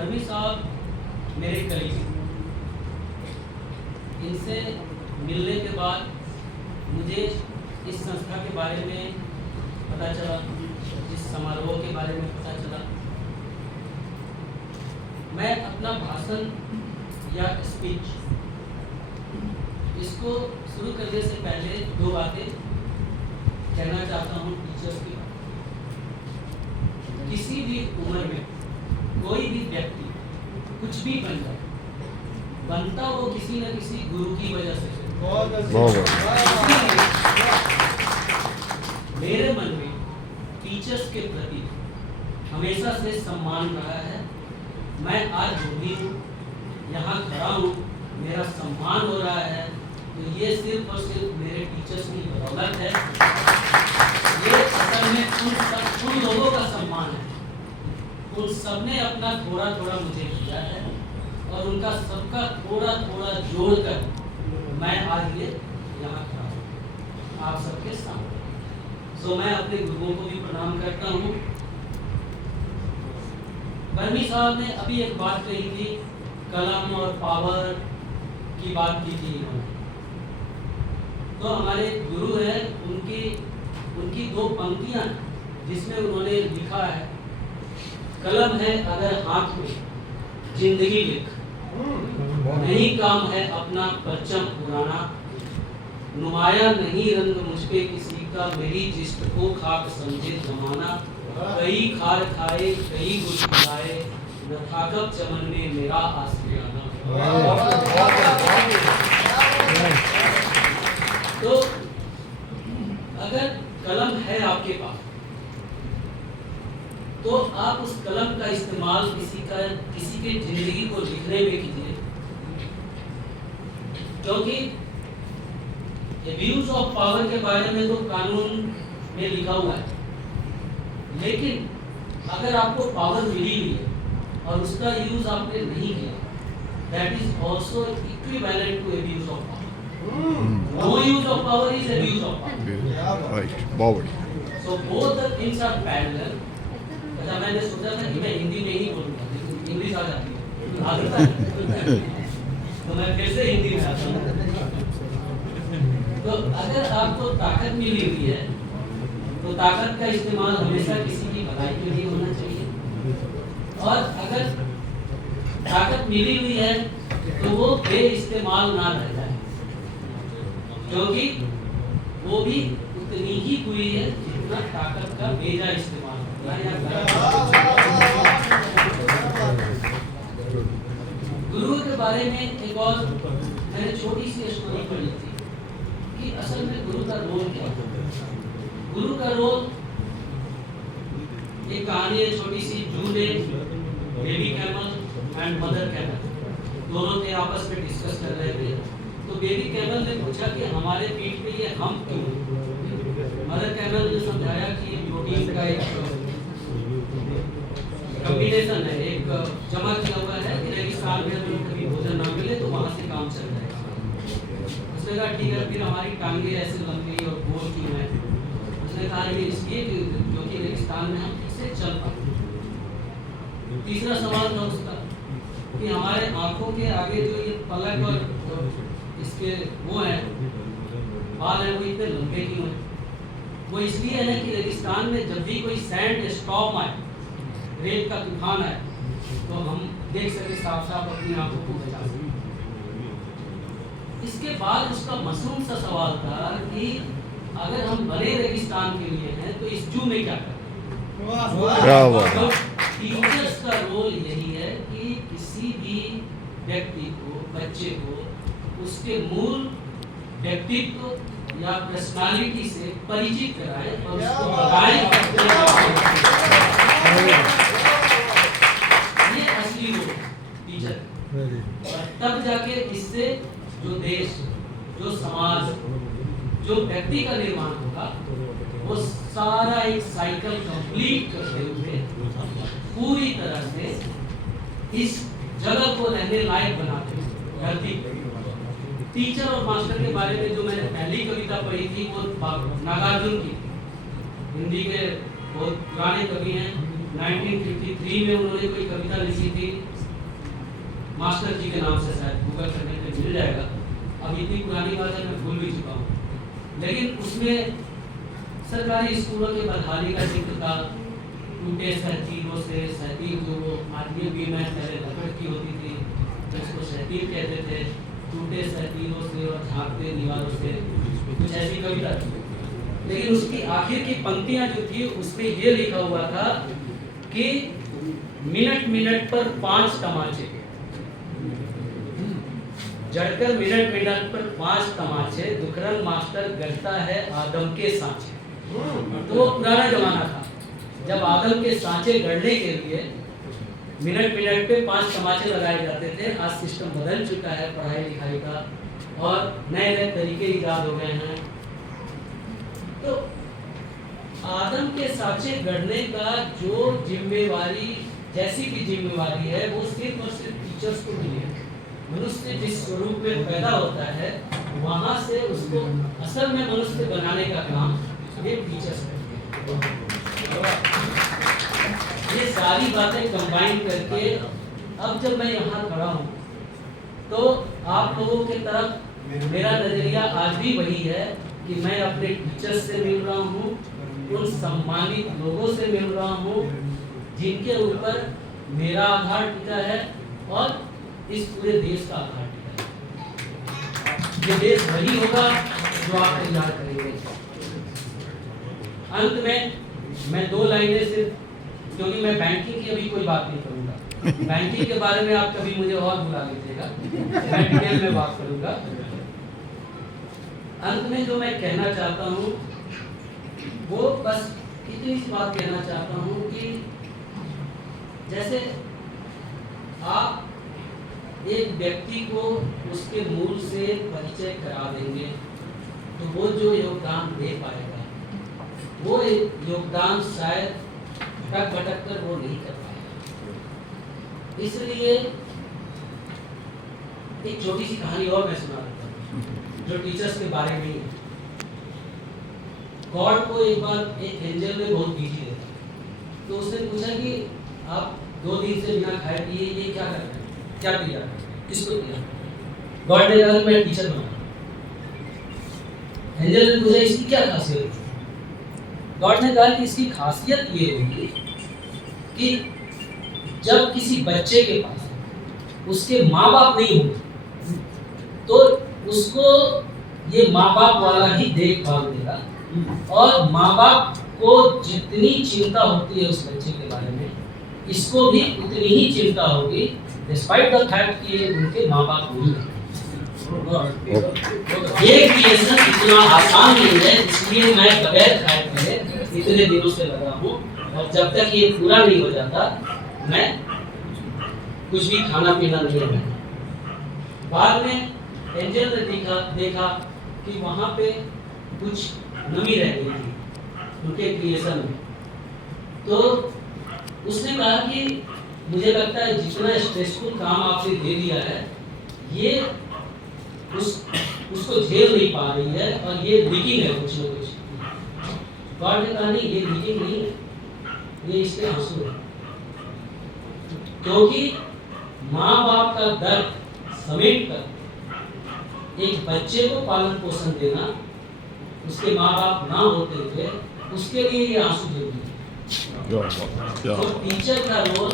बर्मी साहब मेरे कलीग, इनसे मिलने के बाद मुझे इस संस्था के बारे में पता चला, इस समारोह के बारे में पता चला। मैं अपना भाषण या स्पीच इसको शुरू करने से पहले दो बातें कहना चाहता हूँ टीचर्स की। किसी भी उम्र में कोई भी व्यक्ति कुछ भी बन जाए, बनता वो किसी न किसी गुरु की वजह से। मेरे मन में टीचर्स के प्रति हमेशा से सम्मान रहा है। मैं आज जो भी हूँ, यहाँ खड़ा हूँ, मेरा सम्मान हो रहा है, तो ये सिर्फ और सिर्फ मेरे टीचर्स की बदौलत है। ये असल में उन लोगों का सम्मान है, उन सब ने अपना थोड़ा थोड़ा मुझे दिया है और उनका सबका थोड़ा थोड़ा जोड़कर मैं आज ये यहाँ खड़ा हूँ आप सबके सामने। सो मैं अपने गुरुओं को भी प्रणाम करता हूँ। बर्मी साहब ने अभी एक बात कही थी, कलम और पावर की बात की थी इन्होंने। तो हमारे गुरु हैं, उनकी दो पंक्तियां जिसमें उन्होंने लिखा है, कलम है अगर हाथ में जिंदगी लिख, नहीं काम है अपना परचम उड़ाना, नुमाया नहीं रंग मुझ पे किसी का, मेरी जिस्म को खाक समझे जमाना, कई खार खाए कई गुल खिलाए, न था कब चमन में मेरा आसमाना। तो अगर कलम है आपके पास तो आप उस कलम का इस्तेमाल किसी के जिंदगी को लिखने में कीजिए, क्योंकि एब्यूज ऑफ पावर के बारे में तो कानून में लिखा हुआ है, लेकिन अगर आपको पावर मिली हुई है और उसका यूज आपने नहीं किया, that is also equivalent to abuse of power. No use of power is abuse of power. Right, power. So both the things are parallel. अच्छा, मैंने सोचा था कि मैं हिंदी में ही बोलूँगा, लेकिन इंग्लिश आ जाती है, तो मैं फिर से हिंदी में आता हूँ। तो अगर आपको ताकत मिली हुई है, तो ताकत का इस्तेमाल हमेशा किसी की भलाई के लिए होना चाहिए, और अगर ताकत मिली हुई है तो वो बेइस्तेमाल ना रह जाए, क्योंकि वो भी उतनी ही हुई है जितना ताकत का बेजा इस्तेमाल होता है। गुरु के बारे में एक और मैंने छोटी सी स्टोरी पढ़ी थी कि असल में गुरु का रोल क्या है। गुरु का रोल, एक कहानी है छोटी सी, जू ने baby camel and mother camel दोनों थे, आपस में डिस्कस कर रहे थे। तो बेबी कैमल ने पूछा कि हमारे पीठ पे ये हम क्यों। मदर कैमल ने समझाया कि प्रोटीन का एक कॉम्बिनेशन है, एक जमा किया हुआ है कि रेगिस्तान में अगर कभी भोजन ना मिले तो वहां से काम चल जाएगा। उसने कहा ठीक है, फिर हमारी टांगे ऐसे लंबी और गोल क्यों है। उसने कहा ये इसलिए क्योंकि रेगिस्तान में हम इससे चल पाते। तीसरा सवाल था उसका कि हमारे आंखों के आगे जो ये पलक और इसके वो है बाल है, वो इतने लंबे क्यों हैं। वो इसलिए है कि रेगिस्तान में जब भी कोई सैंड स्टॉर्म आए, रेत का तूफान आए, तो हम देख सके साफ साफ अपनी आंखों को बचा सके। इसके बाद उसका मासूम सा सवाल था कि अगर हम बड़े रेगिस्तान के लिए हैं तो इस जू में क्या करें। तो टीचर्स का रोल यही है कि किसी भी व्यक्ति को, बच्चे को उसके मूल व्यक्तित्व या पर्सनालिटी से परिचित कराएं और उसको बताएं ये असली रोल टीचर, और तब जाके इससे जो देश, जो समाज, जो व्यक्ति का निर्माण होगा, वो सारा एक साइकिल कंप्लीट करते हुए पूरी तरह से इस जगह को रहने लायक बनाते हैं धरती पे। टीचर और मास्टर के बारे में जो मैंने पहली कविता पढ़ी थी वो नागार्जुन की, हिंदी के बहुत पुराने कवि हैं, 1953 में उन्होंने कोई कविता लिखी थी, मास्टर जी के नाम से, शायद गूगल करने पे मिल जाएगा। अब इतनी पुरानी बात है, मैं भूल भी चुका हूँ। लेकिन उसमें सरकारी स्कूलों के बदहाली का जिक्र था, टूटे सहतीलों से, सहतील जो वो आदमी भी में पहले लकड़ की होती थी, उसको सहतील कहते थे, टूटे सहतीलों से और झांकते दीवारों से, कुछ ऐसी कविता थी। लेकिन उसकी आखिर की पंक्तियां जो थी उसमें ये लिखा हुआ था कि मिनट मिनट पर 5 तमाचे, जड़कर मिनट मिनट पर 5 तमाचे, दुखरन मास्टर गढ़ता है आदम के सांचे। तो वो पुराना जमाना था जब आदम के सांचे गढ़ने के लिए मिनट मिनट पे 5 तमाचे लगाए जाते थे। आज सिस्टम बदल चुका है पढ़ाई लिखाई का, और नए नए तरीके ईजाद हो गए हैं। तो आदम के सांचे गढ़ने का जो जिम्मेवारी, जैसी भी जिम्मेवारी है, वो सिर्फ और सिर्फ टीचर्स को मिली है। मनुष्य जिस स्वरूप में पैदा होता है, वहां से उसको असल में मनुष्य बनाने का काम ये टीचर्स करते हैं। ये सारी बातें कंबाइन करके अब जब मैं यहाँ खड़ा हूँ, तो आप लोगों की तरफ मेरा नजरिया आज भी वही है कि मैं अपने टीचर्स से मिल रहा हूँ, उन सम्मानित लोगों से मिल रहा हूँ जिनके ऊपर मेरा आधार टिका है और इस पूरे देश का आधार टिका है। ये देश वही होगा जो आप तैयार करेंगे। अंत में मैं 2 लाइनें सिर्फ, क्योंकि मैं बैंकिंग की अभी कोई बात नहीं करूंगा, बैंकिंग के बारे में आप कभी मुझे और बुला लीजिएगा, मैं डिटेल में बात करूंगा। अंत में जो मैं कहना चाहता हूँ वो बस इतनी सी बात कहना चाहता हूँ कि जैसे आप एक व्यक्ति को उसके मूल से परिचय करा देंगे, तो वो जो योगदान दे पाएगा, वो योगदान शायद भटक भटक कर वो नहीं कर पाएगा। इसलिए एक छोटी सी कहानी और मैं सुना देता हूँ जो टीचर्स के बारे में ही है। गॉड को एक बार एक एंजल ने बहुत बिजी देखा, तो उसने पूछा कि आप 2 दिन से बिना खाए पिए ये क्या कर रहे हैं, क्या किया, किसको किया? गॉड ने कहा मैं टीचर बना। एंजल ने पूछा इसकी क्या खासियत है? गॉड ने कहा कि इसकी खासियत ये होगी कि जब किसी बच्चे के पास उसके माँ बाप नहीं होंगे, तो उसको ये माँ बाप वाला ही देखभाल देगा, और माँ बाप को जितनी चिंता होती है उस बच्चे के बारे में, इसको भी उतनी ही चिंता होगी, डिस्पाइट द फैक्ट कि उनके माँ बाप नहीं हैं। ये क्रिएशन इतना आसान नहीं है, इसलिए मैं बगैर खाए पिए इतने दिनों से लगा हूँ, और जब तक ये पूरा नहीं हो जाता मैं कुछ भी खाना पीना नहीं है। बाद में एंजल ने देखा कि वहाँ पे कुछ नमी रह गई थी उनके क्रिएशन में, तो उसने कहा कि मुझे लगता है जितना स्ट्रेसफुल काम आपने दे दिया है, ये उसको झेल नहीं पा रही है, और ये लीकिंग है कुछ न कुछ। गॉड ने कहा नहीं, ये लीकिंग नहीं है, ये इसके आंसू है, क्योंकि माँ बाप का दर्द समेट कर एक बच्चे को पालन पोषण देना, उसके माँ बाप ना होते हुए, उसके लिए ये आंसू जरूरी है। तो टीचर का रोल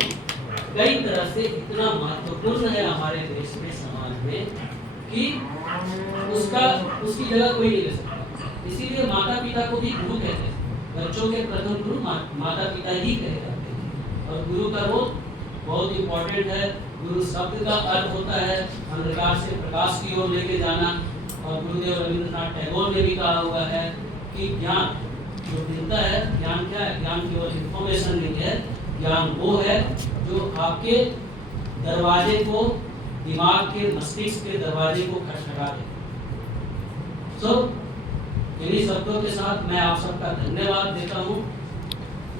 कई तरह से इतना महत्वपूर्ण है हमारे देश में, समाज में, कि उसकी जगह कोई नहीं ले सकता। इसीलिए माता पिता को भी गुरु कहते हैं। बच्चों के प्रथम गुरु माता पिता ही कहे जाते हैं, और गुरु का रोल बहुत इंपॉर्टेंट है। गुरु शब्द का अर्थ होता है अंधकार से प्रकाश की ओर लेके जाना, और गुरुदेव रविंद्रनाथ टैगोर ने भी कहा हुआ है कि ज्ञान जो मिलता है, ज्ञान क्या है? ज्ञान केवल इंफॉर्मेशन नहीं है, ज्ञान वो है जो आपके दरवाजे को, दिमाग के, मस्तिष्क के दरवाजे को खटखटा दे। सो इन्हीं शब्दों के साथ मैं आप सबका धन्यवाद देता हूँ,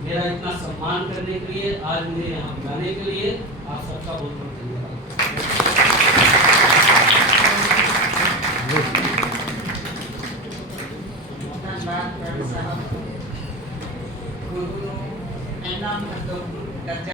मेरा इतना सम्मान करने के लिए, आज मुझे यहाँ बुलाने के लिए आप सबका बहुत बहुत धन्यवाद। Guru Vietnam untuk kerja